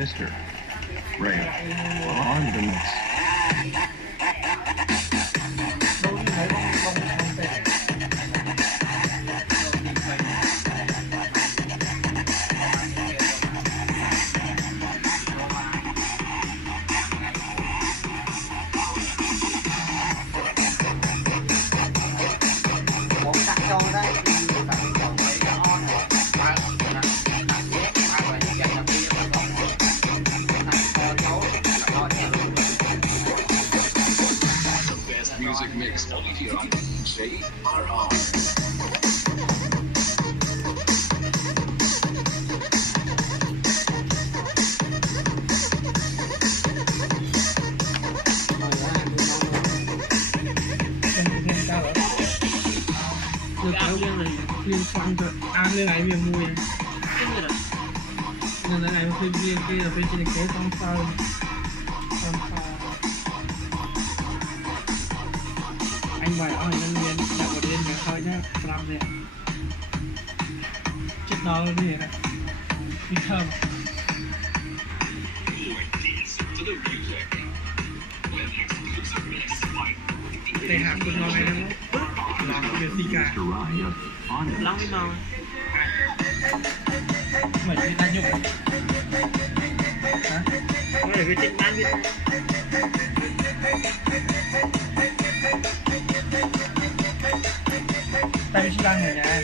Mr. Ray on the mix. Music mix here on JRR. Được kéo liên quan cho lên này miền mùi nên là ngày một phim riêng kia là bên trên kế xong sau anh bài ơi nhân viên đã có đến cái khơi nhá làm gì chết nó luôn đi này đi thơm để hạt của nó này đúng không làm việc gì cả lắm với màu mày đi ta nhục hả có để cái chuyện ăn biết tay chỉ đang ở nhà